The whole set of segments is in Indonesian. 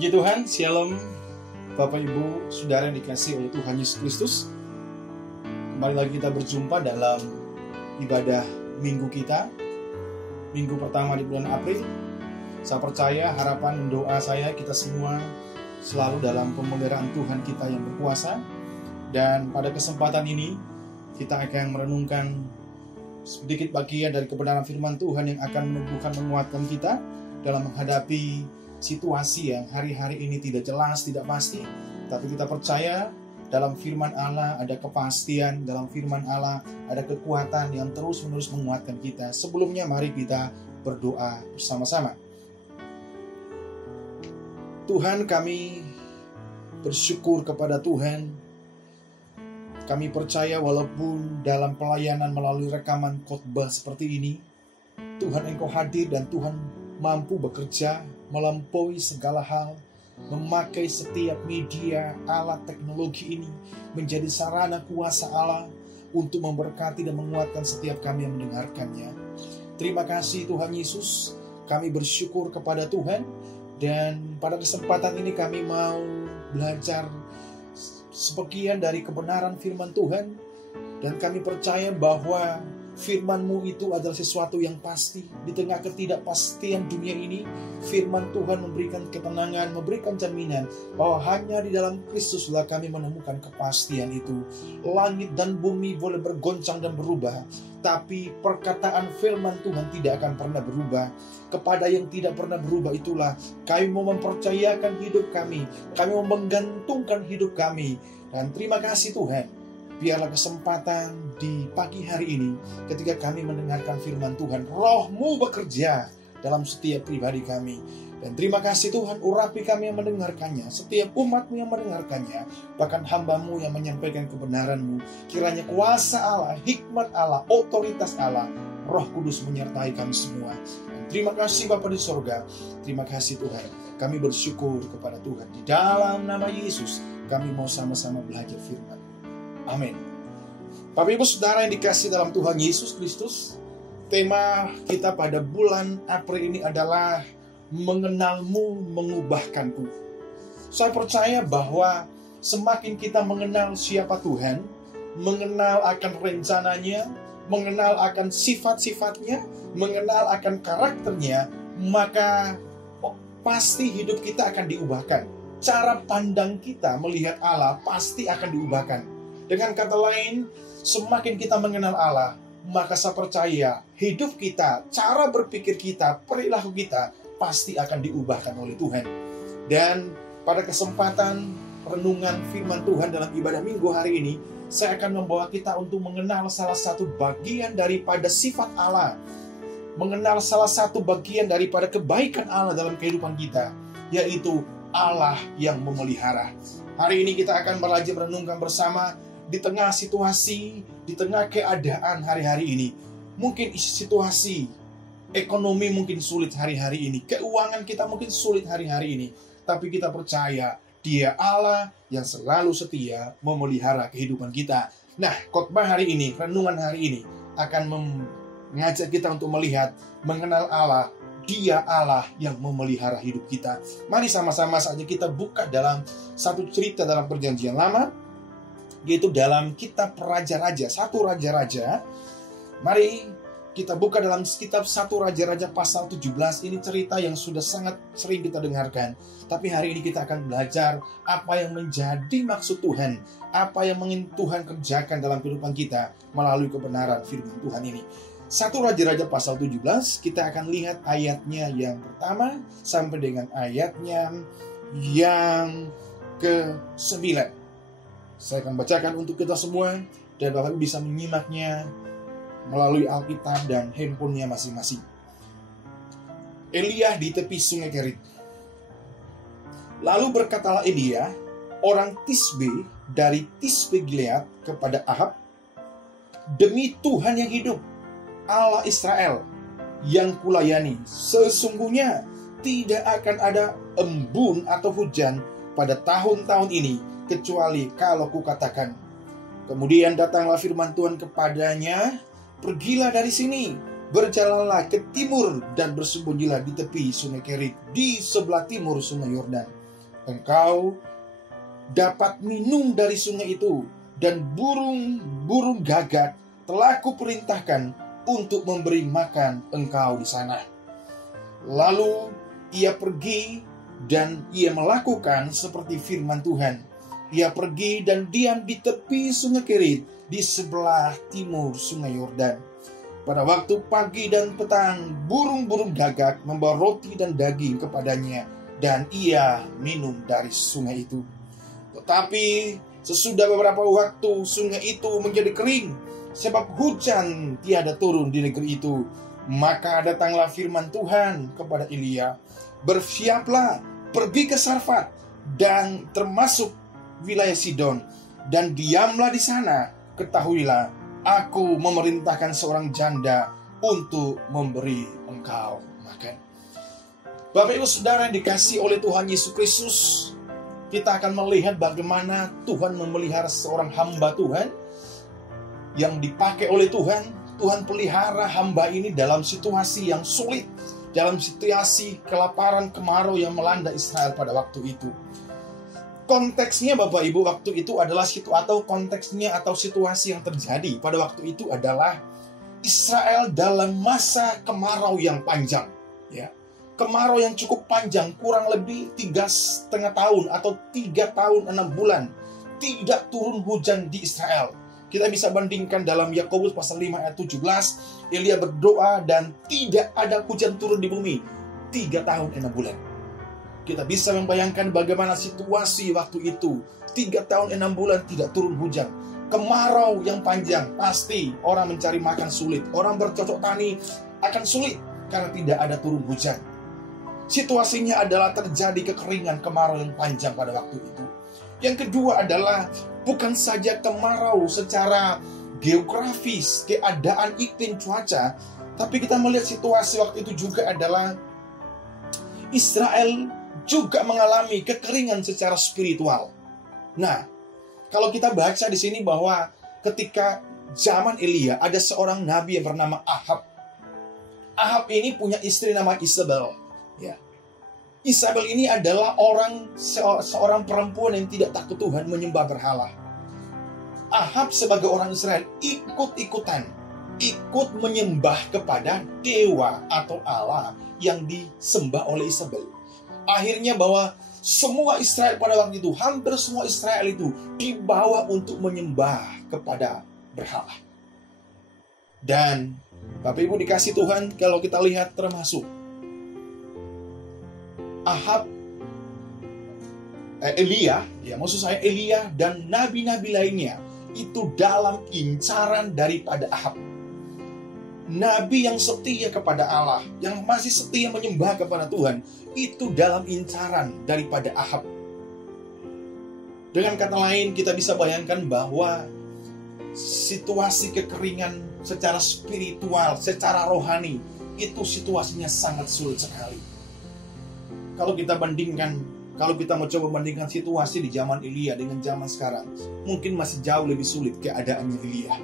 Puji Tuhan, Shalom Bapak Ibu Saudara yang dikasihi oleh Tuhan Yesus Kristus. Kembali lagi kita berjumpa dalam ibadah minggu kita, minggu pertama di bulan April. Saya percaya, harapan dan doa saya kita semua selalu dalam pemeliharaan Tuhan kita yang berkuasa. Dan pada kesempatan ini kita akan merenungkan sedikit bagian dari kebenaran firman Tuhan yang akan menumbuhkan, menguatkan kita dalam menghadapi situasi yang hari-hari ini tidak jelas, tidak pasti. Tapi kita percaya dalam firman Allah ada kepastian, dalam firman Allah ada kekuatan yang terus-menerus menguatkan kita. Sebelumnya mari kita berdoa bersama-sama. Tuhan, kami bersyukur kepada Tuhan. Kami percaya walaupun dalam pelayanan melalui rekaman khotbah seperti ini, Tuhan Engkau hadir dan Tuhan mampu bekerja melampaui segala hal, memakai setiap media, alat teknologi ini menjadi sarana kuasa Allah untuk memberkati dan menguatkan setiap kami yang mendengarkannya. Terima kasih Tuhan Yesus, kami bersyukur kepada Tuhan, dan pada kesempatan ini kami mau belajar sebagian dari kebenaran firman Tuhan, dan kami percaya bahwa firman-Mu itu adalah sesuatu yang pasti. Di tengah ketidakpastian dunia ini, firman Tuhan memberikan ketenangan, memberikan jaminan bahwa hanya di dalam Kristuslah kami menemukan kepastian itu. Langit dan bumi boleh bergoncang dan berubah, tapi perkataan firman Tuhan tidak akan pernah berubah. Kepada yang tidak pernah berubah itulah kami mau mempercayakan hidup kami mau menggantungkan hidup kami. Dan terima kasih Tuhan, biarlah kesempatan di pagi hari ini ketika kami mendengarkan firman Tuhan, Roh-Mu bekerja dalam setiap pribadi kami. Dan terima kasih Tuhan, urapi kami yang mendengarkannya, setiap umat-Mu yang mendengarkannya, bahkan hamba-Mu yang menyampaikan kebenaran-Mu. Kiranya kuasa Allah, hikmat Allah, otoritas Allah, Roh Kudus menyertai kami semua. Dan terima kasih Bapa di sorga, terima kasih Tuhan. Kami bersyukur kepada Tuhan. Di dalam nama Yesus, kami mau sama-sama belajar firman. Amin. Bapak Ibu Saudara yang dikasihi dalam Tuhan Yesus Kristus, tema kita pada bulan April ini adalah mengenal-Mu mengubahkanku. Saya percaya bahwa semakin kita mengenal siapa Tuhan, mengenal akan rencananya, mengenal akan sifat-sifatnya, mengenal akan karakternya, maka pasti hidup kita akan diubahkan. Cara pandang kita melihat Allah pasti akan diubahkan. Dengan kata lain, semakin kita mengenal Allah, maka saya percaya hidup kita, cara berpikir kita, perilaku kita pasti akan diubahkan oleh Tuhan. Dan pada kesempatan renungan firman Tuhan dalam ibadah minggu hari ini, saya akan membawa kita untuk mengenal salah satu bagian daripada sifat Allah, mengenal salah satu bagian daripada kebaikan Allah dalam kehidupan kita, yaitu Allah yang memelihara. Hari ini kita akan belajar merenungkan bersama. Di tengah situasi, di tengah keadaan hari-hari ini, mungkin situasi ekonomi mungkin sulit hari-hari ini, keuangan kita mungkin sulit hari-hari ini, tapi kita percaya Dia Allah yang selalu setia memelihara kehidupan kita. Nah, khotbah hari ini, renungan hari ini akan mengajak kita untuk melihat, mengenal Allah. Dia Allah yang memelihara hidup kita. Mari sama-sama saja kita buka dalam satu cerita dalam Perjanjian Lama, yaitu dalam kitab Raja-Raja, 1 Raja-Raja. Mari kita buka dalam kitab 1 Raja-Raja pasal 17. Ini cerita yang sudah sangat sering kita dengarkan, tapi hari ini kita akan belajar apa yang menjadi maksud Tuhan, apa yang ingin Tuhan kerjakan dalam kehidupan kita melalui kebenaran firman Tuhan ini. 1 Raja-Raja pasal 17, kita akan lihat ayatnya yang pertama sampai dengan ayatnya yang ke-9. Saya akan bacakan untuk kita semua, dan Bapak bisa menyimaknya melalui Alkitab dan handphonenya masing-masing. Elia di tepi sungai Kerit. Lalu berkatalah Elia, orang Tisbe dari Tisbe Gilead, kepada Ahab, demi Tuhan yang hidup, Allah Israel yang kulayani, sesungguhnya tidak akan ada embun atau hujan pada tahun-tahun ini, kecuali kalau kukatakan. Kemudian datanglah firman Tuhan kepadanya, pergilah dari sini, berjalanlah ke timur dan bersembunyilah di tepi sungai Kerit, di sebelah timur sungai Yordan. Engkau dapat minum dari sungai itu, dan burung-burung gagak telah kuperintahkan untuk memberi makan engkau di sana. Lalu ia pergi dan ia melakukan seperti firman Tuhan. Ia pergi dan diam di tepi sungai Kerit di sebelah timur sungai Yordan. Pada waktu pagi dan petang, burung-burung gagak membawa roti dan daging kepadanya, dan ia minum dari sungai itu. Tetapi sesudah beberapa waktu, sungai itu menjadi kering, sebab hujan tiada turun di negeri itu. Maka datanglah firman Tuhan kepada Elia, bersiaplah, pergi ke Sarfat dan termasuk wilayah Sidon, dan diamlah di sana. Ketahuilah, aku memerintahkan seorang janda untuk memberi engkau makan. Bapak Ibu Saudara yang dikasihi oleh Tuhan Yesus Kristus, kita akan melihat bagaimana Tuhan memelihara seorang hamba Tuhan yang dipakai oleh Tuhan. Tuhan pelihara hamba ini dalam situasi yang sulit, dalam situasi kelaparan, kemarau yang melanda Israel pada waktu itu. Konteksnya Bapak Ibu waktu itu adalah situasi yang terjadi pada waktu itu adalah Israel dalam masa kemarau yang panjang, ya. Kemarau yang cukup panjang, kurang lebih 3,5 tahun atau 3 tahun 6 bulan tidak turun hujan di Israel. Kita bisa bandingkan dalam Yakobus pasal 5 ayat 17, Elia berdoa dan tidak ada hujan turun di bumi 3 tahun 6 bulan. Kita bisa membayangkan bagaimana situasi waktu itu. 3 tahun 6 bulan tidak turun hujan. Kemarau yang panjang, pasti orang mencari makan sulit. Orang bercocok tani akan sulit karena tidak ada turun hujan. Situasinya adalah terjadi kekeringan, kemarau yang panjang pada waktu itu. Yang kedua adalah bukan saja kemarau secara geografis, keadaan iklim cuaca, tapi kita melihat situasi waktu itu juga adalah Israel juga mengalami kekeringan secara spiritual. Nah, kalau kita baca di sini bahwa ketika zaman Elia ada seorang nabi yang bernama Ahab. Ahab ini punya istri nama Isabel. Ya. Isabel ini adalah seorang perempuan yang tidak takut Tuhan, menyembah berhala. Ahab sebagai orang Israel ikut menyembah kepada dewa atau Allah yang disembah oleh Isabel. Akhirnya bahwa semua Israel pada waktu itu, hampir semua Israel itu dibawa untuk menyembah kepada berhala. Dan Bapak Ibu dikasih Tuhan, kalau kita lihat termasuk Ahab, Elia dan nabi-nabi lainnya itu dalam incaran daripada Ahab. Nabi yang setia kepada Allah, yang masih setia menyembah kepada Tuhan, itu dalam incaran daripada Ahab. Dengan kata lain, kita bisa bayangkan bahwa situasi kekeringan secara spiritual, secara rohani, itu situasinya sangat sulit sekali. Kalau kita mencoba bandingkan situasi di zaman Elia dengan zaman sekarang, mungkin masih jauh lebih sulit keadaannya Elia.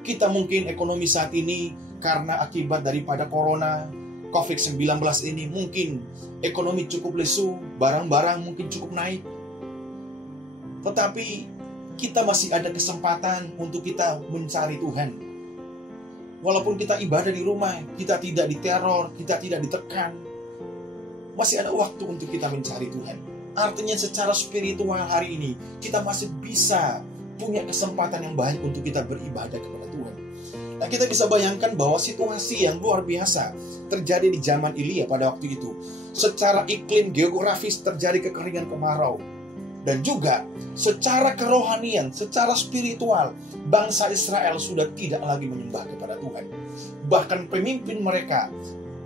Kita mungkin ekonomi saat ini karena akibat daripada corona, COVID-19 ini mungkin ekonomi cukup lesu, barang-barang mungkin cukup naik. Tetapi kita masih ada kesempatan untuk kita mencari Tuhan. Walaupun kita ibadah di rumah, kita tidak diteror, kita tidak ditekan, masih ada waktu untuk kita mencari Tuhan. Artinya secara spiritual hari ini, kita masih bisa punya kesempatan yang baik untuk kita beribadah kepada Tuhan. Nah, kita bisa bayangkan bahwa situasi yang luar biasa terjadi di zaman Elia pada waktu itu. Secara iklim geografis terjadi kekeringan, kemarau. Dan juga secara kerohanian, secara spiritual, bangsa Israel sudah tidak lagi menyembah kepada Tuhan. Bahkan pemimpin mereka,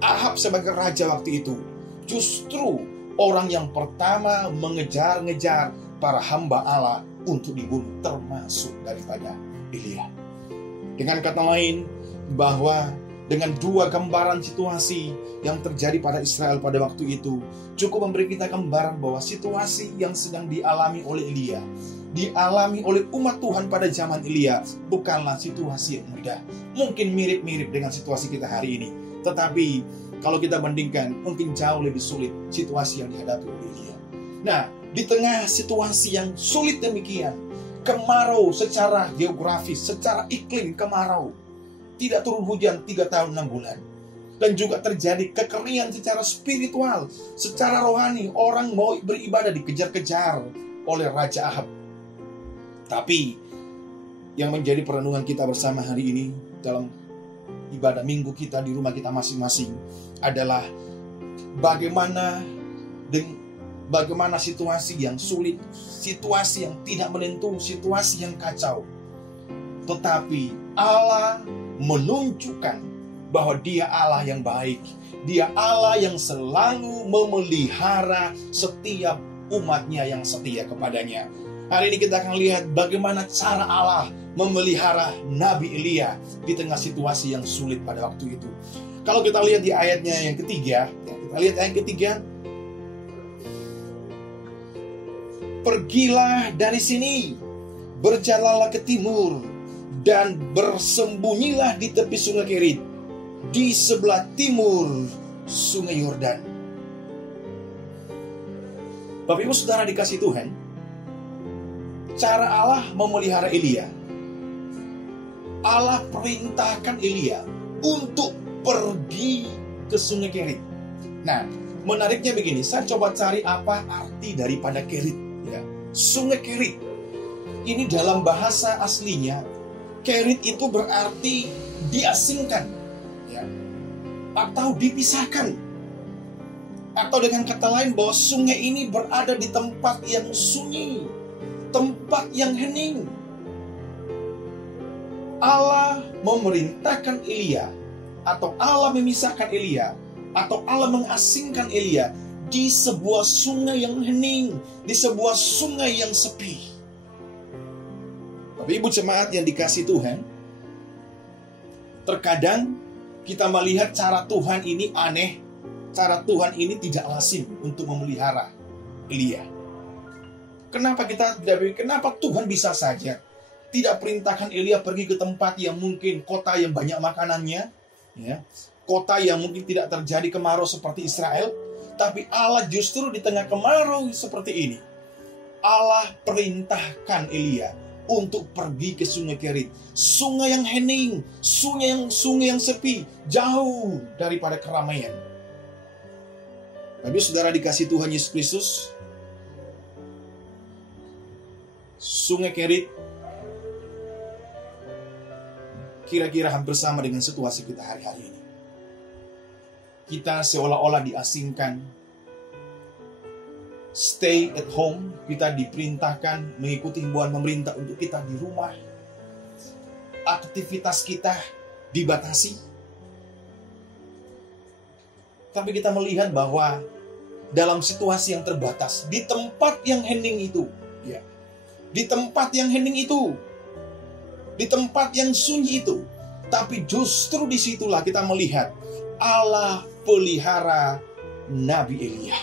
Ahab sebagai raja waktu itu, justru orang yang pertama mengejar-ngejar para hamba Allah untuk dibunuh, termasuk daripada Elia. Dengan kata lain, bahwa dengan dua gambaran situasi yang terjadi pada Israel pada waktu itu, cukup memberi kita gambaran bahwa situasi yang sedang dialami oleh Elia, dialami oleh umat Tuhan pada zaman Elia, bukanlah situasi yang mudah. Mungkin mirip-mirip dengan situasi kita hari ini, tetapi kalau kita bandingkan, mungkin jauh lebih sulit situasi yang dihadapi oleh Elia. Nah, di tengah situasi yang sulit demikian, kemarau secara geografis, secara iklim kemarau, tidak turun hujan 3 tahun 6 bulan. Dan juga terjadi kekeringan secara spiritual, secara rohani. Orang mau beribadah dikejar-kejar oleh Raja Ahab. Tapi yang menjadi perenungan kita bersama hari ini dalam ibadah minggu kita di rumah kita masing-masing adalah bagaimana situasi yang sulit, situasi yang tidak menentu, situasi yang kacau. Tetapi Allah menunjukkan bahwa Dia Allah yang baik. Dia Allah yang selalu memelihara setiap umatnya yang setia kepadanya. Hari ini kita akan lihat bagaimana cara Allah memelihara Nabi Elia di tengah situasi yang sulit pada waktu itu. Kalau kita lihat di ayatnya yang ketiga, kita lihat ayat ketiga. Pergilah dari sini, berjalanlah ke timur, dan bersembunyilah di tepi sungai Kerit, di sebelah timur sungai Yordan. Bapak Ibu Saudara dikasih Tuhan, cara Allah memelihara Elia. Allah perintahkan Elia untuk pergi ke sungai Kerit. Nah, menariknya begini, saya coba cari apa arti daripada Kerit. Ya, sungai Kerit. Ini dalam bahasa aslinya, Kerit itu berarti diasingkan, ya, atau dipisahkan. Atau dengan kata lain bahwa sungai ini berada di tempat yang sunyi, tempat yang hening. Allah memerintahkan Elia, atau Allah memisahkan Elia, atau Allah mengasingkan Elia di sebuah sungai yang hening, di sebuah sungai yang sepi. Tapi ibu jemaat yang dikasih Tuhan, terkadang kita melihat cara Tuhan ini aneh, cara Tuhan ini tidak lazim untuk memelihara Elia. Kenapa Tuhan bisa saja tidak perintahkan Elia pergi ke tempat yang mungkin kota yang banyak makanannya, ya, kota yang mungkin tidak terjadi kemarau seperti Israel, tapi Allah justru di tengah kemarau seperti ini, Allah perintahkan Elia untuk pergi ke sungai Kerit, sungai yang hening, sungai yang sepi, jauh daripada keramaian. Tapi saudara dikasih Tuhan Yesus Kristus, sungai Kerit kira-kira hampir sama dengan situasi kita hari-hari ini. Kita seolah-olah diasingkan, stay at home, kita diperintahkan mengikuti himbauan pemerintah untuk kita di rumah. Aktivitas kita dibatasi. Tapi kita melihat bahwa dalam situasi yang terbatas, di tempat yang hening itu, ya, di tempat yang hening itu, di tempat yang sunyi itu, tapi justru disitulah kita melihat Allah pelihara Nabi Elia.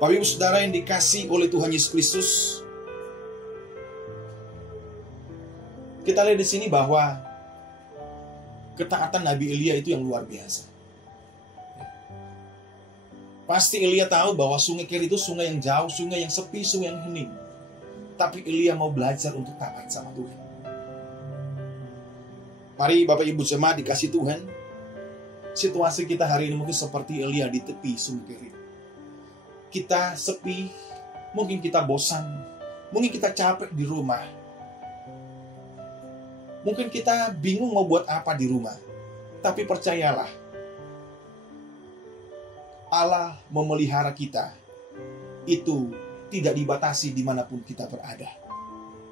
Bapak Ibu Saudara yang dikasih oleh Tuhan Yesus Kristus, kita lihat di sini bahwa ketaatan Nabi Elia itu yang luar biasa. Pasti Elia tahu bahwa sungai Kerit itu sungai yang jauh, sungai yang sepi, sungai yang hening. Tapi Elia mau belajar untuk taat sama Tuhan. Mari Bapak Ibu jemaat dikasih Tuhan, situasi kita hari ini mungkin seperti Elia di tepi sungai Kerit. Kita sepi, mungkin kita bosan, mungkin kita capek di rumah. Mungkin kita bingung mau buat apa di rumah. Tapi percayalah, Allah memelihara kita. Itu tidak dibatasi dimanapun kita berada.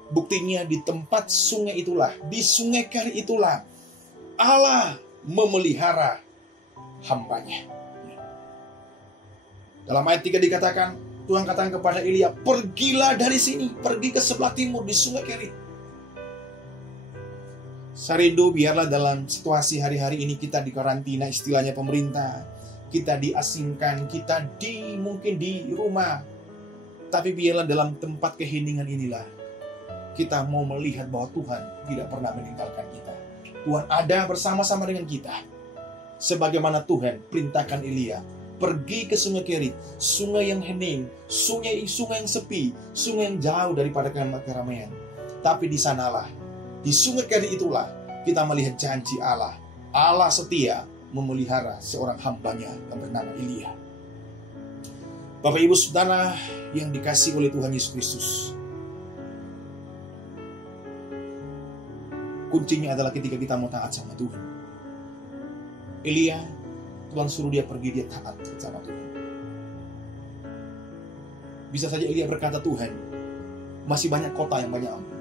Buktinya di tempat sungai itulah, di sungai Kerit itulah, Allah memelihara hambanya. Dalam ayat 3 dikatakan, Tuhan katakan kepada Elia, pergilah dari sini, pergi ke sebelah timur di sungai Kerit. Saya rindu biarlah dalam situasi hari-hari ini kita dikarantina, istilahnya pemerintah, kita diasingkan, kita mungkin di rumah. Tapi biarlah dalam tempat keheningan inilah kita mau melihat bahwa Tuhan tidak pernah meninggalkan kita. Tuhan ada bersama-sama dengan kita. Sebagaimana Tuhan perintahkan Elia pergi ke sungai Kerit, sungai yang hening, sungai yang sepi, sungai yang jauh daripada keramaian. Tapi di sanalah, di sungai Kerit itulah kita melihat janji Allah. Allah setia memelihara seorang hambanya yang bernama Elia. Bapak Ibu Saudara yang dikasihi oleh Tuhan Yesus Kristus, kuncinya adalah ketika kita mau taat sama Tuhan. Elia, Tuhan suruh dia pergi, dia taat sama Tuhan. Bisa saja Elia berkata, Tuhan, masih banyak kota yang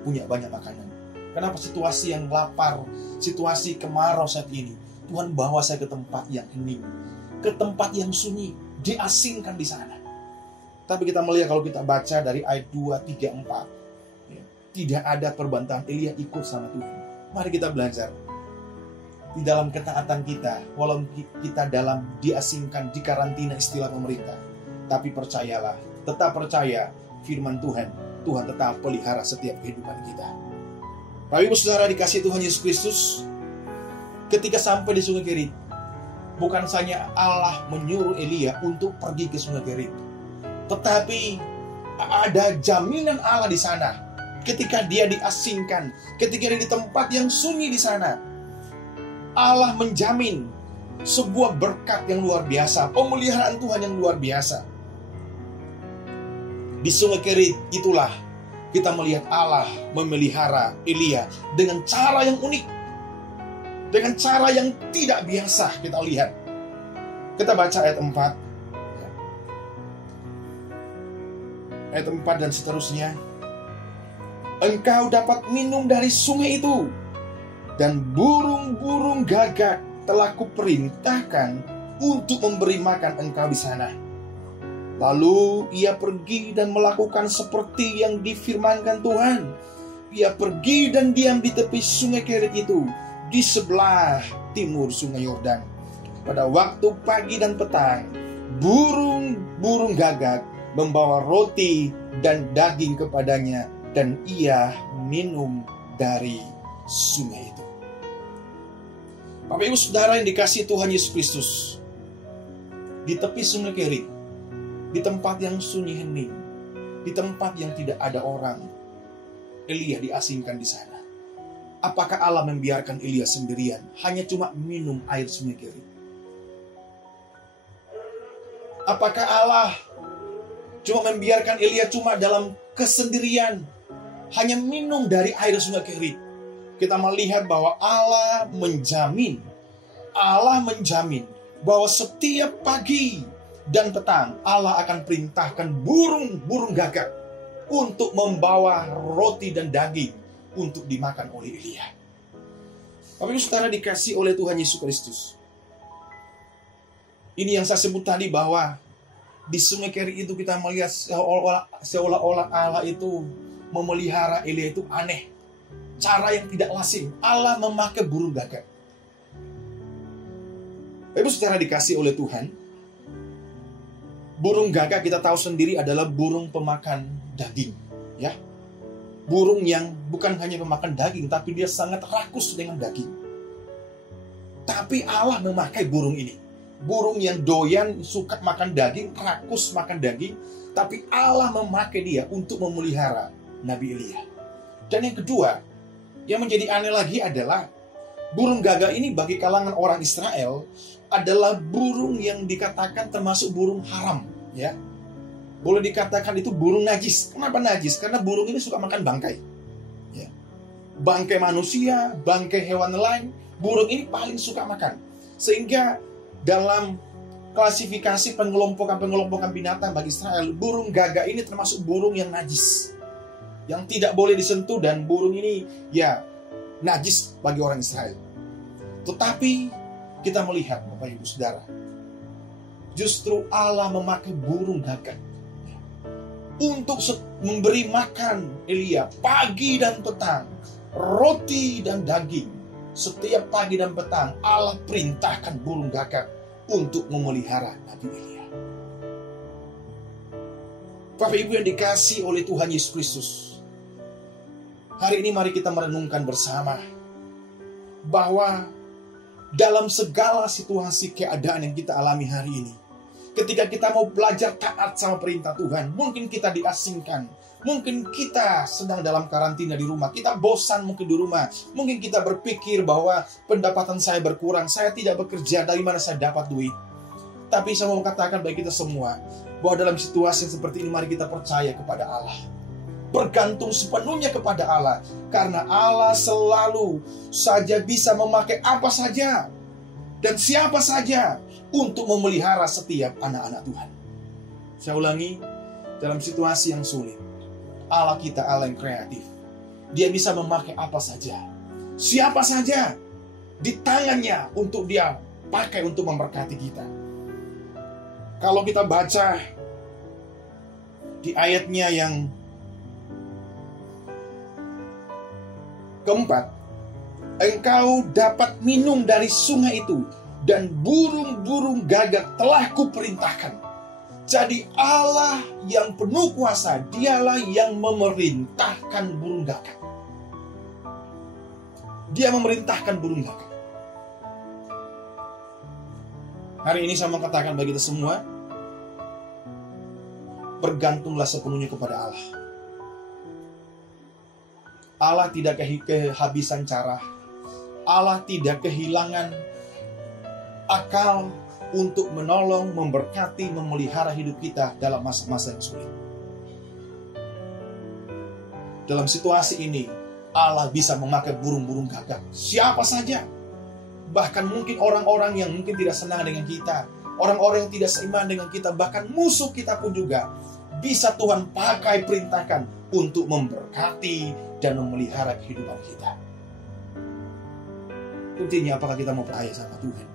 punya banyak makanan. Kenapa situasi yang lapar, situasi kemarau saat ini, Tuhan bawa saya ke tempat yang hening, ke tempat yang sunyi, diasingkan di sana. Tapi kita melihat kalau kita baca dari ayat 2, 3, 4, tidak ada perbantahan, Elia ikut sama Tuhan. Mari kita belajar. Di dalam ketaatan kita, walaupun kita dalam diasingkan, di karantina istilah pemerintah, tapi percayalah, tetap percaya firman Tuhan, Tuhan tetap pelihara setiap kehidupan kita. Bapak Ibu Saudara dikasihi Tuhan Yesus Kristus, ketika sampai di sungai Kerit, bukan saja Allah menyuruh Elia untuk pergi ke sungai Kerit, tetapi ada jaminan Allah di sana. Ketika dia diasingkan, ketika dia di tempat yang sunyi di sana, Allah menjamin sebuah berkat yang luar biasa, pemeliharaan Tuhan yang luar biasa. Di sungai Kerit itulah kita melihat Allah memelihara Elia dengan cara yang unik, dengan cara yang tidak biasa kita lihat. Kita baca ayat 4. Ayat 4 dan seterusnya. Engkau dapat minum dari sungai itu, dan burung-burung gagak telah kuperintahkan untuk memberi makan engkau di sana. Lalu ia pergi dan melakukan seperti yang difirmankan Tuhan. Ia pergi dan diam di tepi sungai Kerit itu, di sebelah timur sungai Yordan. Pada waktu pagi dan petang, burung-burung gagak membawa roti dan daging kepadanya, dan ia minum dari sungai itu. Bapak Ibu Saudara yang dikasihi Tuhan Yesus Kristus, di tepi sungai Kerit, di tempat yang sunyi hening, di tempat yang tidak ada orang, Elia diasingkan di sana. Apakah Allah membiarkan Elia sendirian, hanya cuma minum air sungai Kerit? Apakah Allah cuma membiarkan Elia cuma dalam kesendirian, hanya minum dari air sungai Kerit? Kita melihat bahwa Allah menjamin bahwa setiap pagi dan petang Allah akan perintahkan burung-burung gagak untuk membawa roti dan daging untuk dimakan oleh Elia. Bapak Ibu Saudara dikasih oleh Tuhan Yesus Kristus, ini yang saya sebut tadi, bahwa di sungai Kerit itu kita melihat seolah-olah Allah itu memelihara Elia itu aneh. Cara yang tidak lazim. Allah memakai burung gagak. Ibu secara dikasih oleh Tuhan, burung gagak kita tahu sendiri adalah burung pemakan daging, ya. Burung yang bukan hanya pemakan daging, tapi dia sangat rakus dengan daging. Tapi Allah memakai burung ini. Burung yang doyan, suka makan daging, rakus makan daging, tapi Allah memakai dia untuk memelihara Nabi Elia. Dan yang kedua, yang menjadi aneh lagi adalah burung gagak ini bagi kalangan orang Israel adalah burung yang dikatakan termasuk burung haram, ya. Boleh dikatakan itu burung najis. Kenapa najis? Karena burung ini suka makan bangkai, ya. Bangkai manusia, bangkai hewan lain, burung ini paling suka makan. Sehingga dalam klasifikasi pengelompokan binatang bagi Israel, burung gagak ini termasuk burung yang najis, yang tidak boleh disentuh, dan burung ini ya najis bagi orang Israel. Tetapi kita melihat Bapak Ibu Saudara, justru Allah memakai burung gagak untuk memberi makan Elia pagi dan petang, roti dan daging. Setiap pagi dan petang Allah perintahkan burung gagak untuk memelihara Nabi Elia. Bapak Ibu yang dikasihi oleh Tuhan Yesus Kristus, hari ini mari kita merenungkan bersama bahwa dalam segala situasi keadaan yang kita alami hari ini, Ketika kita mau belajar taat sama perintah Tuhan, mungkin kita diasingkan. Mungkin kita sedang dalam karantina di rumah. Kita bosan mungkin di rumah. Mungkin kita berpikir bahwa pendapatan saya berkurang. Saya tidak bekerja, dari mana saya dapat duit? Tapi saya mau katakan bagi kita semua, bahwa dalam situasi seperti ini, mari kita percaya kepada Allah. Bergantung sepenuhnya kepada Allah. Karena Allah selalu saja bisa memakai apa saja dan siapa saja untuk memelihara setiap anak-anak Tuhan. Saya ulangi, dalam situasi yang sulit, Allah kita Allah yang kreatif. Dia bisa memakai apa saja, siapa saja di tangannya untuk dia pakai untuk memberkati kita. Kalau kita baca di ayatnya yang keempat, engkau dapat minum dari sungai itu, dan burung-burung gagak telah kuperintahkan. Jadi Allah yang penuh kuasa, dialah yang memerintahkan burung gagak. Dia memerintahkan burung gagak. Hari ini saya mau katakan bagi kita semua, bergantunglah sepenuhnya kepada Allah. Allah tidak kehabisan cara. Allah tidak kehilangan akal untuk menolong, memberkati, memelihara hidup kita dalam masa-masa yang sulit. Dalam situasi ini, Allah bisa memakai burung-burung gagak, siapa saja. Bahkan mungkin orang-orang yang mungkin tidak senang dengan kita, orang-orang yang tidak seiman dengan kita, bahkan musuh kita pun juga bisa Tuhan pakai, perintahkan untuk memberkati dan memelihara kehidupan kita. Kuncinya apakah kita mau percaya sama Tuhan,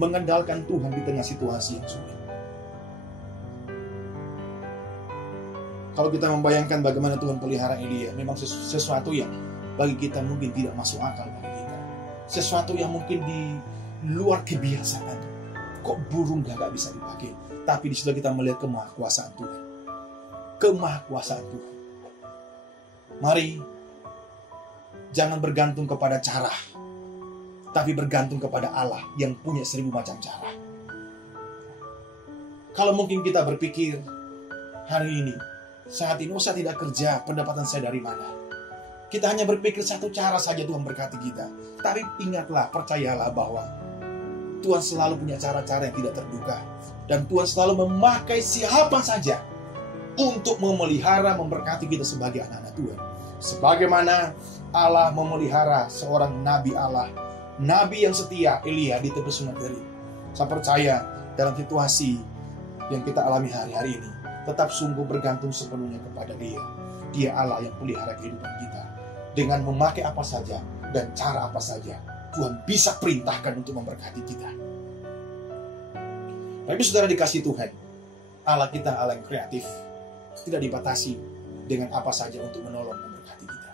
mengandalkan Tuhan di tengah situasi yang sulit. Kalau kita membayangkan bagaimana Tuhan pelihara Elia, memang sesuatu yang bagi kita mungkin tidak masuk akal bagi kita. Sesuatu yang mungkin di luar kebiasaan. Kok burung gagak bisa dipakai? Tapi di situ kita melihat kemahakuasaan Tuhan. Kemahakuasaan Tuhan. Mari, jangan bergantung kepada cara, tapi bergantung kepada Allah yang punya 1000 macam cara. Kalau mungkin kita berpikir, hari ini, saat ini, saya tidak kerja, pendapatan saya dari mana? Kita hanya berpikir satu cara saja Tuhan berkati kita. Tapi ingatlah, percayalah bahwa Tuhan selalu punya cara-cara yang tidak terduga. Dan Tuhan selalu memakai siapa saja untuk memelihara, memberkati kita sebagai anak-anak Tuhan. Sebagaimana Allah memelihara seorang nabi Allah, nabi yang setia, Elia di tepi sungai Kerit. Saya percaya dalam situasi yang kita alami hari-hari ini, tetap sungguh bergantung sepenuhnya kepada Dia. Dia Allah yang pelihara kehidupan kita. Dengan memakai apa saja dan cara apa saja, Tuhan bisa perintahkan untuk memberkati kita. Tapi saudara dikasih Tuhan, Allah kita Allah yang kreatif, tidak dibatasi dengan apa saja untuk menolong memberkati kita.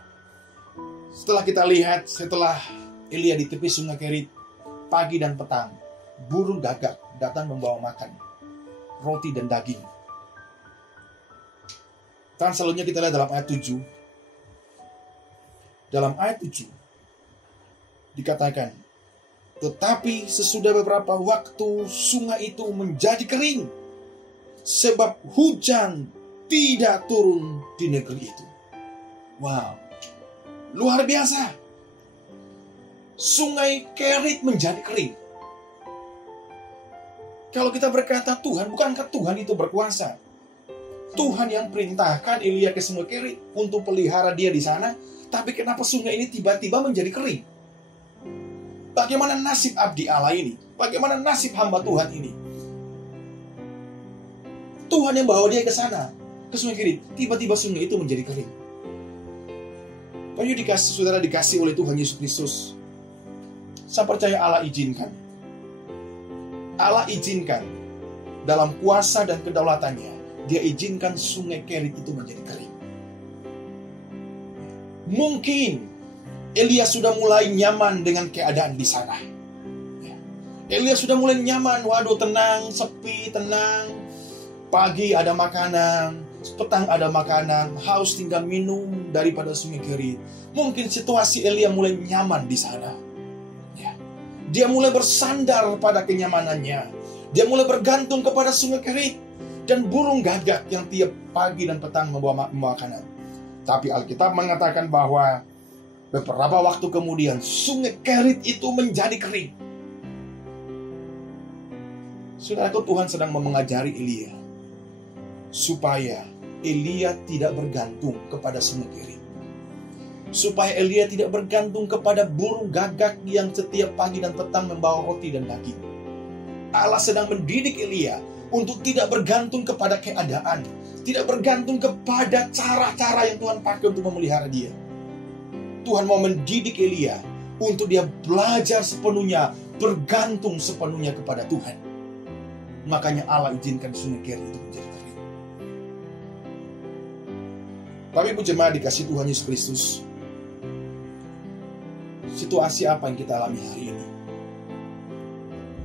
Setelah kita lihat, setelah Elia di tepi sungai Kerit, pagi dan petang, burung gagak datang membawa makan, roti dan daging. Dan selanjutnya kita lihat dalam ayat 7. Dalam ayat 7 dikatakan, tetapi sesudah beberapa waktu sungai itu menjadi kering, sebab hujan tidak turun di negeri itu. Wow, luar biasa. Sungai Kerit menjadi kering. Kalau kita berkata Tuhan, bukankah Tuhan itu berkuasa? Tuhan yang perintahkan Elia ke sungai Kerit untuk pelihara dia di sana. Tapi kenapa sungai ini tiba-tiba menjadi kering? Bagaimana nasib abdi Allah ini? Bagaimana nasib hamba Tuhan ini? Tuhan yang bawa dia ke sana, ke sungai Kerit. Tiba-tiba sungai itu menjadi kering. Banyak saudara dikasih oleh Tuhan Yesus Kristus. Saya percaya Allah izinkan. Allah izinkan dalam kuasa dan kedaulatannya. Dia izinkan sungai Kerit itu menjadi kering. Mungkin Elia sudah mulai nyaman dengan keadaan di sana. Elia sudah mulai nyaman. Waduh, tenang, sepi, tenang. Pagi ada makanan, petang ada makanan, haus tinggal minum daripada sungai Kerit. Mungkin situasi Elia mulai nyaman di sana. Dia mulai bersandar pada kenyamanannya. Dia mulai bergantung kepada sungai Kerit dan burung gagak yang tiap pagi dan petang membawa makanan. Tapi Alkitab mengatakan bahwa beberapa waktu kemudian sungai Kerit itu menjadi kering. Saudaraku, Tuhan sedang mengajari Elia supaya Elia tidak bergantung kepada sungai Kerit. Supaya Elia tidak bergantung kepada burung gagak yang setiap pagi dan petang membawa roti dan daging. Allah sedang mendidik Elia untuk tidak bergantung kepada keadaan, tidak bergantung kepada cara-cara yang Tuhan pakai untuk memelihara dia. Tuhan mau mendidik Elia untuk dia belajar sepenuhnya, bergantung sepenuhnya kepada Tuhan. Makanya Allah izinkan sungai Kerit itu menjadi kering. Tapi Ibu jemaat dikasih Tuhan Yesus Kristus, situasi apa yang kita alami hari ini?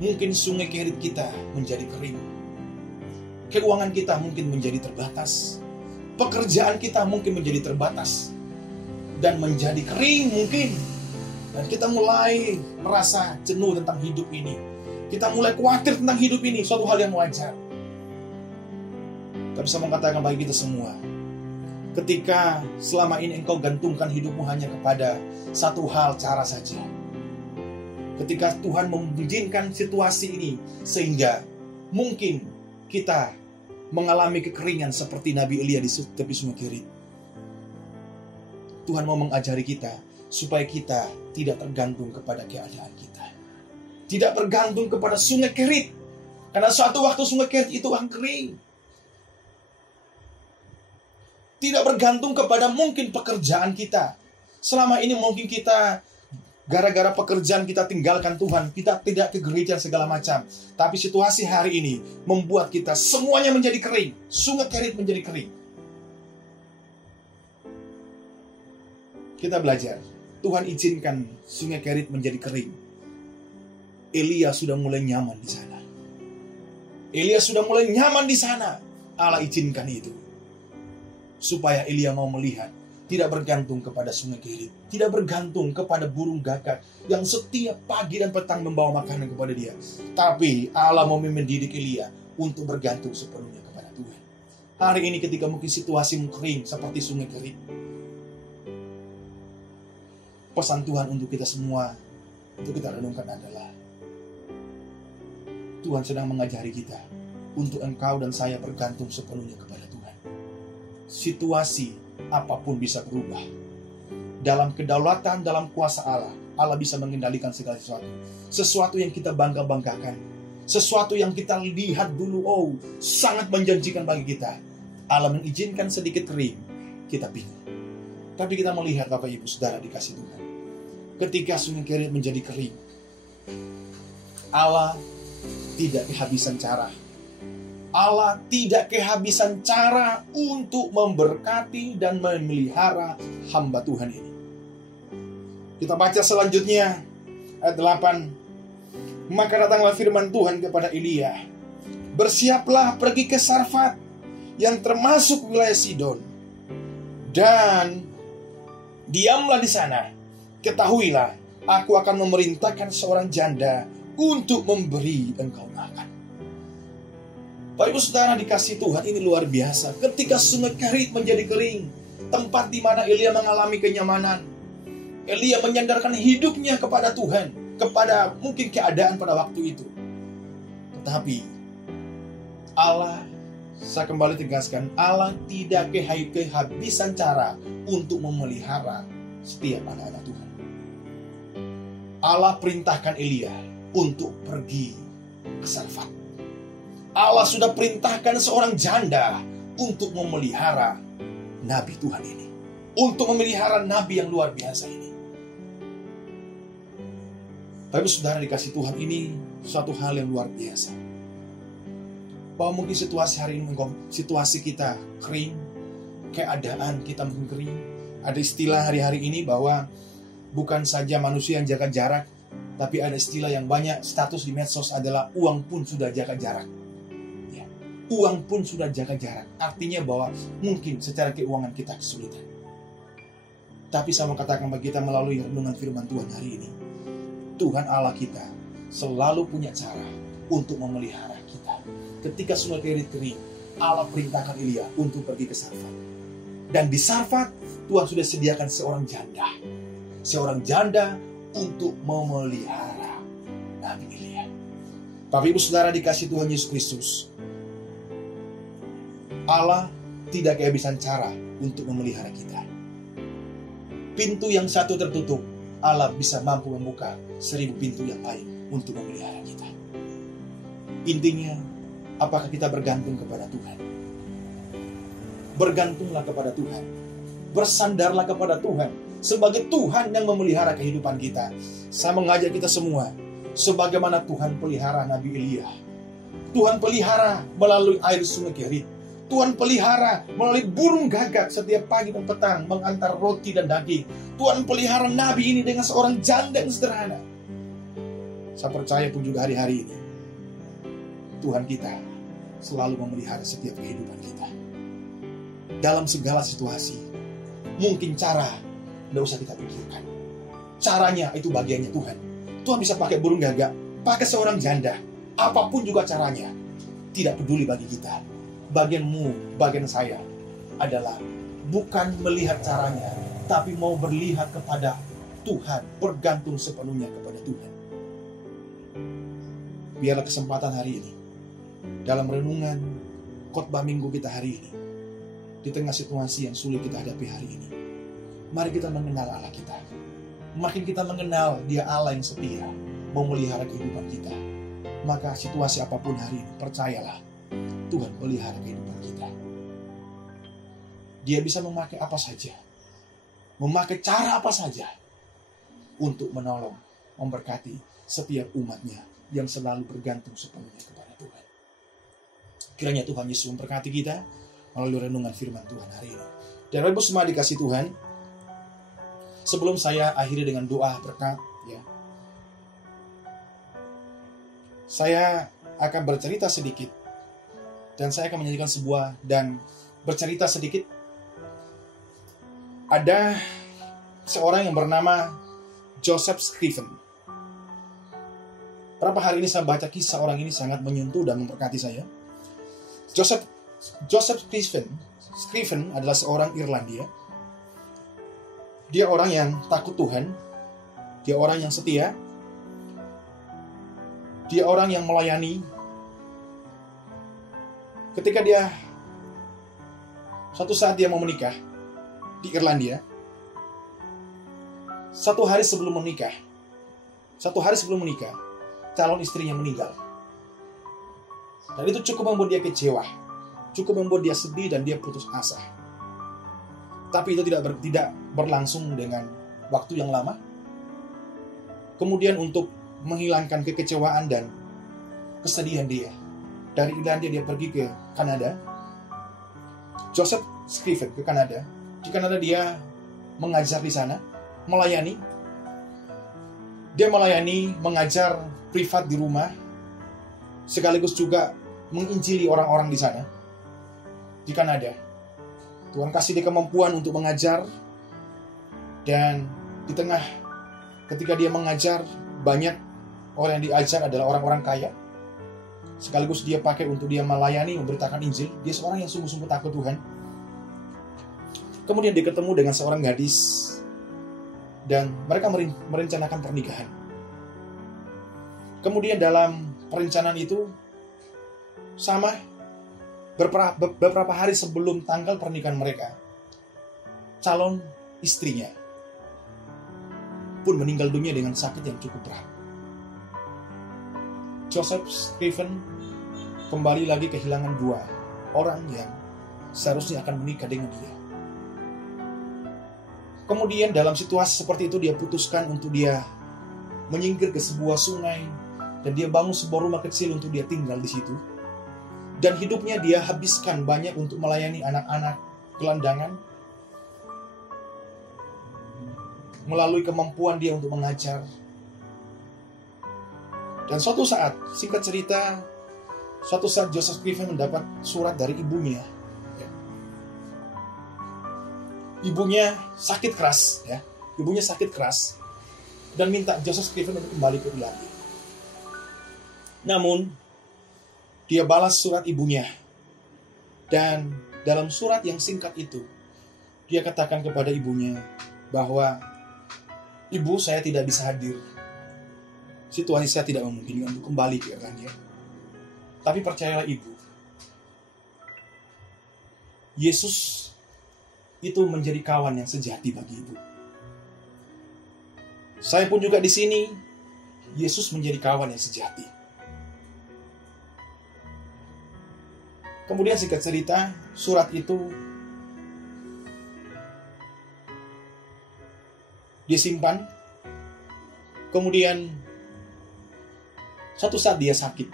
Mungkin sungai Kerit kita menjadi kering. Keuangan kita mungkin menjadi terbatas. Pekerjaan kita mungkin menjadi terbatas. Dan menjadi kering mungkin. Dan kita mulai merasa jenuh tentang hidup ini. Kita mulai khawatir tentang hidup ini. Suatu hal yang wajar. Tapi saya mengatakan bagi kita semua, ketika selama ini engkau gantungkan hidupmu hanya kepada satu hal cara saja. Ketika Tuhan mengizinkan situasi ini sehingga mungkin kita mengalami kekeringan seperti Nabi Elia di tepi sungai Kerit. Tuhan mau mengajari kita supaya kita tidak tergantung kepada keadaan kita. Tidak bergantung kepada sungai Kerit. Karena suatu waktu sungai Kerit itu akan kering. Tidak bergantung kepada mungkin pekerjaan kita. Selama ini mungkin kita gara-gara pekerjaan kita tinggalkan Tuhan, kita tidak ke gereja segala macam. Tapi situasi hari ini membuat kita semuanya menjadi kering. Sungai Kerit menjadi kering. Kita belajar. Tuhan izinkan sungai Kerit menjadi kering. Elia sudah mulai nyaman di sana. Elia sudah mulai nyaman di sana. Allah izinkan itu. Supaya Elia mau melihat. Tidak bergantung kepada sungai Kerit. Tidak bergantung kepada burung gagak yang setiap pagi dan petang membawa makanan kepada dia. Tapi Allah mau mendidik Elia untuk bergantung sepenuhnya kepada Tuhan. Hari ini ketika mungkin situasi kering seperti sungai Kerit. Pesan Tuhan untuk kita semua, untuk kita renungkan adalah Tuhan sedang mengajari kita untuk engkau dan saya bergantung sepenuhnya kepada Tuhan. Situasi apapun bisa berubah. Dalam kedaulatan, dalam kuasa Allah, Allah bisa mengendalikan segala sesuatu. Sesuatu yang kita bangga-banggakan, sesuatu yang kita lihat dulu, sangat menjanjikan bagi kita. Allah mengizinkan sedikit kering, kita bingung. Tapi kita melihat Bapak Ibu Saudara dikasih Tuhan. Ketika sungai Kerit menjadi kering, Allah tidak kehabisan cara. Allah tidak kehabisan cara untuk memberkati dan memelihara hamba Tuhan ini. Kita baca selanjutnya ayat 8. Maka datanglah firman Tuhan kepada Elia, bersiaplah pergi ke Sarfat yang termasuk wilayah Sidon, dan diamlah di sana. Ketahuilah, aku akan memerintahkan seorang janda untuk memberi engkau makan. Bapak Ibu Saudara dikasih Tuhan, ini luar biasa. Ketika sungai Kerit menjadi kering, tempat di mana Elia mengalami kenyamanan, Elia menyandarkan hidupnya kepada Tuhan, kepada mungkin keadaan pada waktu itu. Tetapi Allah, saya kembali tegaskan, Allah tidak kehabisan cara untuk memelihara setiap anak-anak Tuhan. Allah perintahkan Elia untuk pergi ke Sarfat. Allah sudah perintahkan seorang janda untuk memelihara nabi Tuhan ini. Untuk memelihara nabi yang luar biasa ini. Tapi saudara dikasih Tuhan, ini suatu hal yang luar biasa. Bahwa mungkin situasi hari ini, situasi kita kering, keadaan kita mungkin kering. Ada istilah hari-hari ini bahwa bukan saja manusia yang jaga jarak, tapi ada istilah yang banyak status di medsos adalah uang pun sudah jaga jarak. Uang pun sudah jaga jarak. Artinya bahwa mungkin secara keuangan kita kesulitan. Tapi saya mau katakan bagi kita melalui renungan firman Tuhan hari ini, Tuhan Allah kita selalu punya cara untuk memelihara kita. Ketika sungai Kerit kering, Allah perintahkan Elia untuk pergi ke Sarfat. Dan di Sarfat, Tuhan sudah sediakan seorang janda. Seorang janda untuk memelihara Nabi Elia. Bapak Ibu Saudara dikasih Tuhan Yesus Kristus, Allah tidak kehabisan cara untuk memelihara kita. Pintu yang satu tertutup, Allah bisa mampu membuka 1000 pintu yang lain untuk memelihara kita. Intinya, apakah kita bergantung kepada Tuhan? Bergantunglah kepada Tuhan. Bersandarlah kepada Tuhan. Sebagai Tuhan yang memelihara kehidupan kita. Saya mengajak kita semua, sebagaimana Tuhan pelihara Nabi Elia. Tuhan pelihara melalui air sungai Kerit. Tuhan pelihara melalui burung gagak setiap pagi dan petang mengantar roti dan daging. Tuhan pelihara Nabi ini dengan seorang janda yang sederhana. Saya percaya pun juga hari-hari ini Tuhan kita selalu memelihara setiap kehidupan kita. Dalam segala situasi, mungkin cara tidak usah kita pikirkan. Caranya itu bagiannya Tuhan. Tuhan bisa pakai burung gagak, pakai seorang janda, apapun juga caranya. Tidak peduli bagi kita. Bagianmu, bagian saya adalah bukan melihat caranya, tapi mau berlihat kepada Tuhan, bergantung sepenuhnya kepada Tuhan. Biarlah kesempatan hari ini, dalam renungan khotbah minggu kita hari ini, di tengah situasi yang sulit kita hadapi hari ini, mari kita mengenal Allah kita. Makin kita mengenal Dia Allah yang setia, mau melihara kehidupan kita, maka situasi apapun hari ini, percayalah, Tuhan pelihara kehidupan kita. Dia bisa memakai apa saja, memakai cara apa saja, untuk menolong, memberkati setiap umatnya yang selalu bergantung sepenuhnya kepada Tuhan. Kiranya Tuhan Yesus memberkati kita melalui renungan firman Tuhan hari ini. Dan Bapak Ibu semua dikasih Tuhan, sebelum saya akhiri dengan doa berkat, ya, saya akan bercerita sedikit. Dan saya akan menyanyikan sebuah dan bercerita sedikit. Ada seorang yang bernama Joseph Scriven. Berapa hari ini saya baca kisah orang ini sangat menyentuh dan memberkati saya. Joseph Scriven adalah seorang Irlandia. Dia orang yang takut Tuhan. Dia orang yang setia. Dia orang yang melayani. Ketika dia suatu saat dia mau menikah di Irlandia, satu hari sebelum menikah, calon istrinya meninggal. Dan itu cukup membuat dia kecewa, cukup membuat dia sedih dan dia putus asa. Tapi itu tidak berlangsung dengan waktu yang lama. Kemudian untuk menghilangkan kekecewaan dan kesedihan dia, dari Irlandia dia pergi ke Kanada. Joseph Scriven ke Kanada. Di Kanada dia mengajar di sana, melayani. Dia melayani, mengajar privat di rumah, sekaligus juga menginjili orang-orang di sana, di Kanada. Tuhan kasih dia kemampuan untuk mengajar. Dan di tengah ketika dia mengajar, banyak orang yang diajar adalah orang-orang kaya. Sekaligus dia pakai untuk dia melayani, memberitakan Injil. Dia seorang yang sungguh-sungguh takut Tuhan. Kemudian dia ketemu dengan seorang gadis. Dan mereka merencanakan pernikahan. Kemudian dalam perencanaan itu, sama beberapa hari sebelum tanggal pernikahan mereka, calon istrinya pun meninggal dunia dengan sakit yang cukup berat. Joseph Scriven kembali lagi kehilangan 2 orang yang seharusnya akan menikah dengan dia. Kemudian dalam situasi seperti itu dia putuskan untuk dia menyingkir ke sebuah sungai dan dia bangun sebuah rumah kecil untuk dia tinggal di situ. Dan hidupnya dia habiskan banyak untuk melayani anak-anak gelandangan melalui kemampuan dia untuk mengajar. Dan suatu saat, singkat cerita, suatu saat Joseph Scriven mendapat surat dari ibunya. Ibunya sakit keras, ya. Ibunya sakit keras dan minta Joseph Scriven untuk kembali ke Irlandia. Namun, dia balas surat ibunya. Dan dalam surat yang singkat itu, dia katakan kepada ibunya bahwa, "Ibu, saya tidak bisa hadir. Situasi saya tidak memungkinkan untuk kembali ke Irlandia. Tapi percayalah ibu, Yesus itu menjadi kawan yang sejati bagi ibu. Saya pun juga di sini, Yesus menjadi kawan yang sejati." Kemudian singkat cerita, surat itu disimpan. Kemudian suatu saat dia sakit.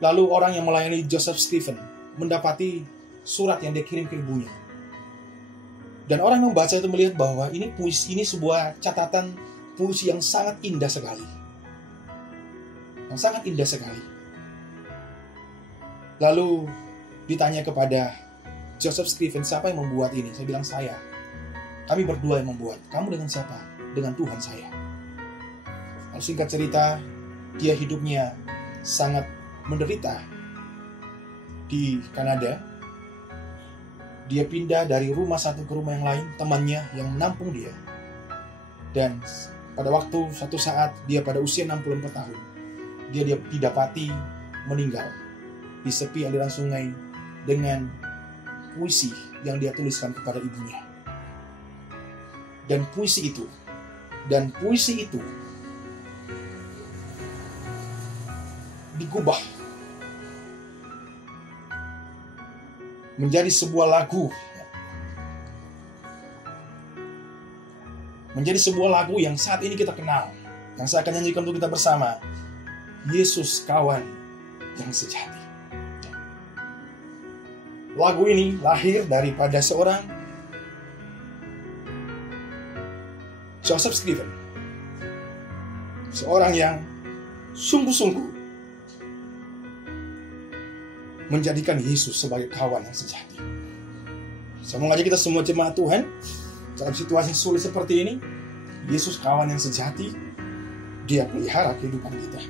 Lalu orang yang melayani Joseph Stephen mendapati surat yang dia kirim ke ibunya. Dan orang yang membaca itu melihat bahwa ini sebuah catatan puisi yang sangat indah sekali. Lalu ditanya kepada Joseph Stephen, "Siapa yang membuat ini?" Saya bilang, "Saya. Kami berdua yang membuat." "Kamu dengan siapa?" "Dengan Tuhan saya." Lalu singkat cerita, dia hidupnya sangat menderita di Kanada. Dia pindah dari rumah satu ke rumah yang lain, temannya yang menampung dia. Dan pada suatu saat dia pada usia 64 tahun, dia didapati meninggal di tepi aliran sungai dengan puisi yang dia tuliskan kepada ibunya. Dan puisi itu digubah menjadi sebuah lagu. Menjadi sebuah lagu yang saat ini kita kenal, yang saya akan nyanyikan untuk kita bersama. Yesus kawan yang sejati. Lagu ini lahir daripada seorang Joseph Stephen, seorang yang sungguh-sungguh menjadikan Yesus sebagai kawan yang sejati. Saya mengajak kita semua jemaat Tuhan, dalam situasi sulit seperti ini, Yesus kawan yang sejati. Dia pelihara kehidupan kita.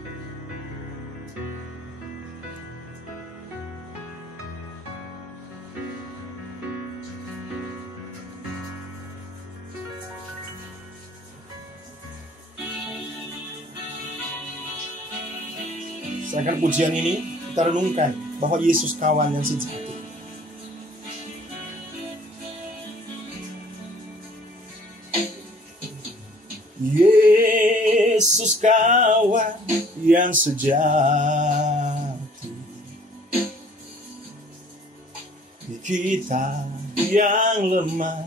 Seakan pujian ini kita renungkan bahwa Yesus kawan yang sejati. Yesus kawan yang sejati, kita yang lemah,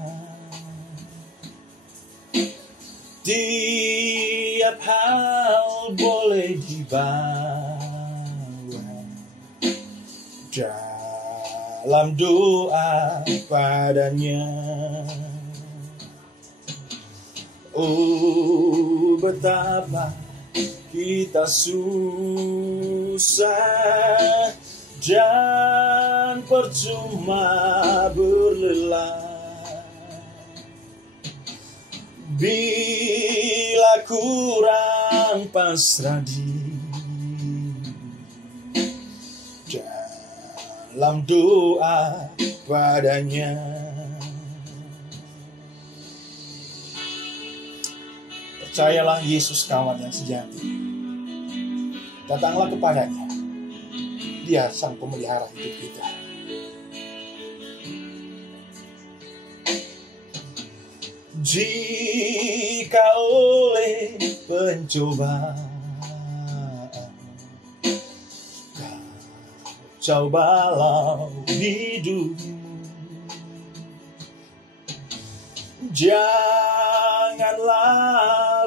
tiap hal boleh dibawa dalam doa padanya. Oh, betapa kita susah dan percuma berlelah bila kurang pasrah diri dalam doa padanya. Percayalah Yesus kawan yang sejati. Datanglah kepadanya. Dia sang pemelihara hidup kita. Jika oleh pencobaan kau balau hidupmu, janganlah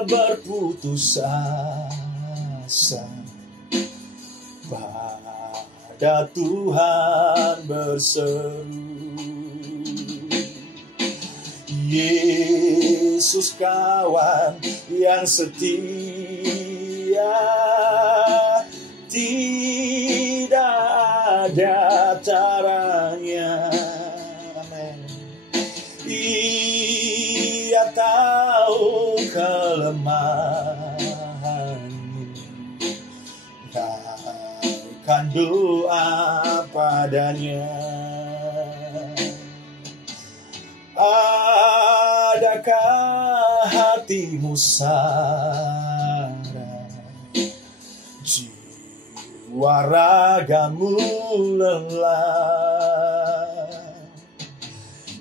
berputus asa, pada Tuhan berseru. Yesus kawan yang setia, tidak ada taranya. Amen. Ia tahu kelemahanmu, naikkan doa padanya. Adakah hatimu sara, jiwa ragamu lelah?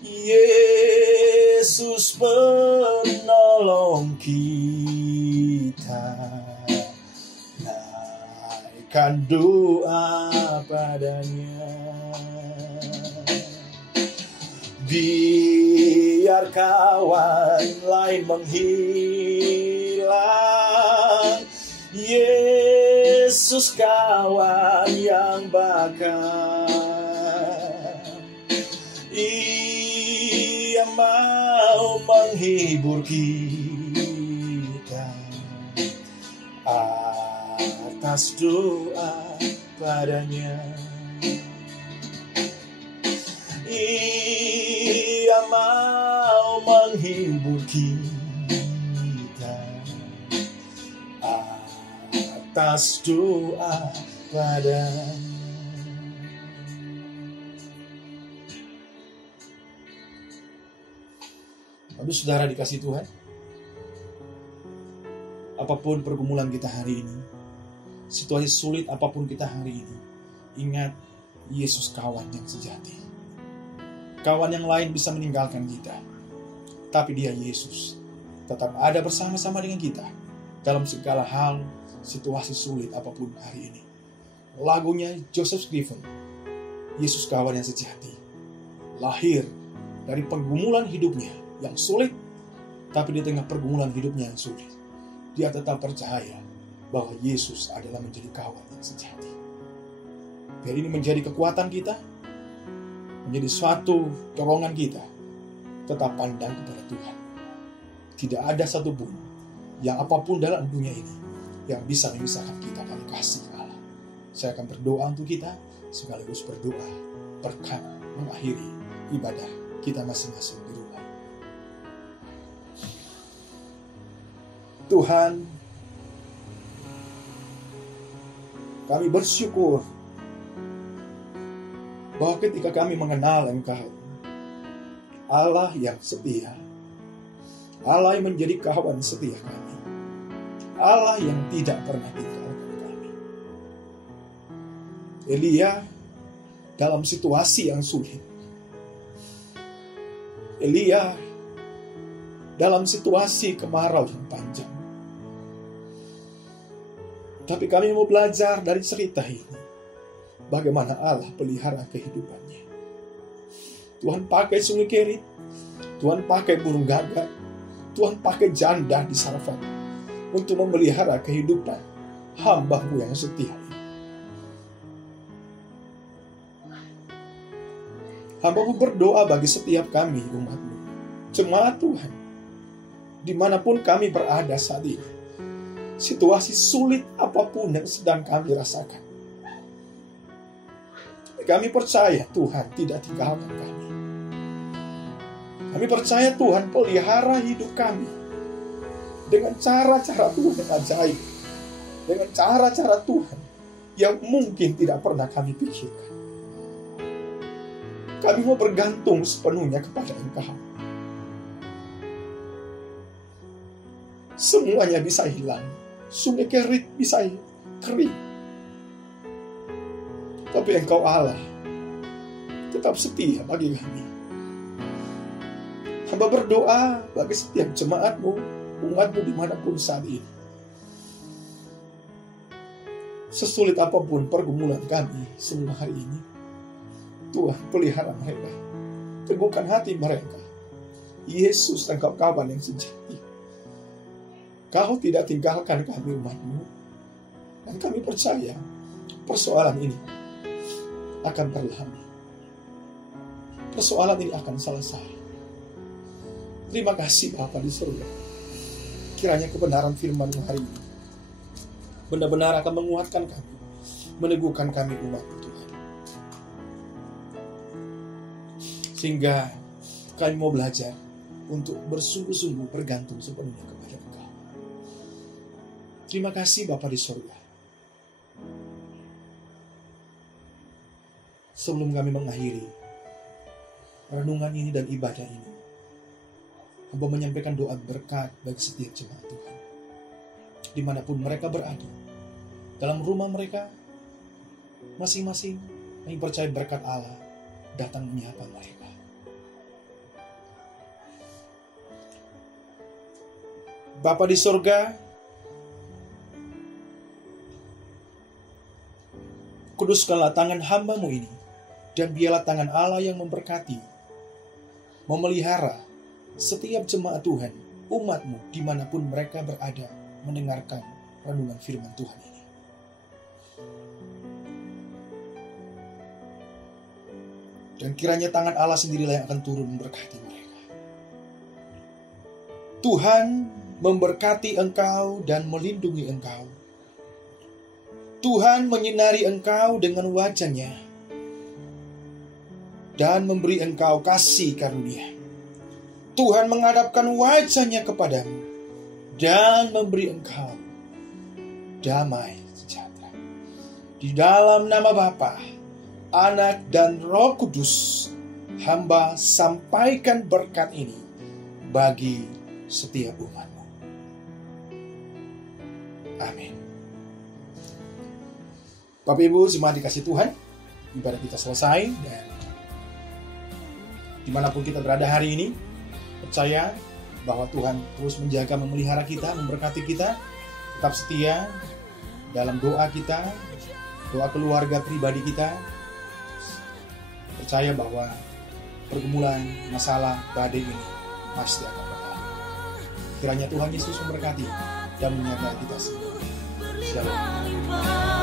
Yesus penolong kita, naikkan doa padanya. Biar kawan lain menghilang, Yesus kawan yang bakal. Ia mau menghibur kita atas doa padanya. Ia mau menghibur kita atas doa padanya. Lalu saudara dikasih Tuhan, apapun pergumulan kita hari ini, situasi sulit apapun kita hari ini, ingat Yesus kawan yang sejati. Kawan yang lain bisa meninggalkan kita, tapi dia Yesus tetap ada bersama-sama dengan kita dalam segala hal, situasi sulit apapun hari ini. Lagunya Joseph Stephen, Yesus kawan yang sejati, lahir dari pergumulan hidupnya yang sulit, tapi di tengah pergumulan hidupnya yang sulit, dia tetap percaya bahwa Yesus adalah menjadi kawan yang sejati. Biar ini menjadi kekuatan kita, menjadi suatu dorongan kita, tetap pandang kepada Tuhan. Tidak ada satupun yang apapun dalam dunia ini yang bisa memisahkan kita dari kasih Allah. Saya akan berdoa untuk kita, sekaligus berdoa berkat mengakhiri ibadah kita masing-masing di rumah. Tuhan, kami bersyukur bahwa ketika kami mengenal Engkau, Allah yang setia, Allah yang menjadi kawan setia kami, Allah yang tidak pernah tinggalkan kami. Elia dalam situasi yang sulit, Elia dalam situasi kemarau yang panjang. Tapi kami mau belajar dari cerita ini, bagaimana Allah pelihara kehidupannya. Tuhan pakai sungai Kerit, Tuhan pakai burung gagak, Tuhan pakai janda di Sarfat untuk memelihara kehidupan hamba-Mu yang setia ini. Hamba-Mu berdoa bagi setiap kami, umat-Mu, jemaat Tuhan, dimanapun kami berada saat ini, situasi sulit apapun yang sedang kami rasakan. Kami percaya Tuhan tidak tinggalkan kami. Kami percaya Tuhan pelihara hidup kami dengan cara-cara Tuhan yang ajaib, dengan cara-cara Tuhan yang mungkin tidak pernah kami pikirkan. Kami mau bergantung sepenuhnya kepada Engkau. Semuanya bisa hilang, sungai Kerit bisa kering, tapi Engkau Allah tetap setia bagi kami. Hamba berdoa bagi setiap jemaat-Mu, umat-Mu dimanapun saat ini. Sesulit apapun pergumulan kami semua hari ini, Tuhan pelihara mereka, teguhkan hati mereka. Yesus, Engkau kawan yang sejati. Kau tidak tinggalkan kami, umat-Mu, dan kami percaya persoalan ini akan berlalu. Persoalan ini akan selesai. Terima kasih Bapa di surga. Kiranya kebenaran firman-Mu hari ini benar-benar akan menguatkan kami, meneguhkan kami, umat-Mu Tuhan. Sehingga kami mau belajar untuk bersungguh-sungguh bergantung sepenuhnya kepada-Mu. Terima kasih Bapa di surga. Sebelum kami mengakhiri renungan ini dan ibadah ini, hamba menyampaikan doa berkat bagi setiap jemaat Tuhan. Dimanapun mereka berada, dalam rumah mereka, masing-masing kami percaya berkat Allah datang menyapa mereka. Bapa di surga, kuduskanlah tangan hamba-Mu ini, dan biarlah tangan Allah yang memberkati, memelihara setiap jemaat Tuhan, umat-Mu, dimanapun mereka berada, mendengarkan renungan firman Tuhan ini. Dan kiranya tangan Allah sendirilah yang akan turun memberkati mereka. Tuhan memberkati engkau dan melindungi engkau. Tuhan menyinari engkau dengan wajah-Nya dan memberi engkau kasih karunia. Tuhan menghadapkan wajah-Nya kepadamu dan memberi engkau damai sejahtera. Di dalam nama Bapa, Anak, dan Roh Kudus, hamba sampaikan berkat ini bagi setiap umat-Mu. Amin. Bapak Ibu jemaat dikasih Tuhan, ibadah kita selesai, dan dimanapun kita berada hari ini, percaya bahwa Tuhan terus menjaga, memelihara kita, memberkati kita. Tetap setia dalam doa kita, doa keluarga pribadi kita. Percaya bahwa pergumulan, masalah, badai ini pasti akan berlalu. Kiranya Tuhan Yesus memberkati dan menyertai kita semua. Shalom.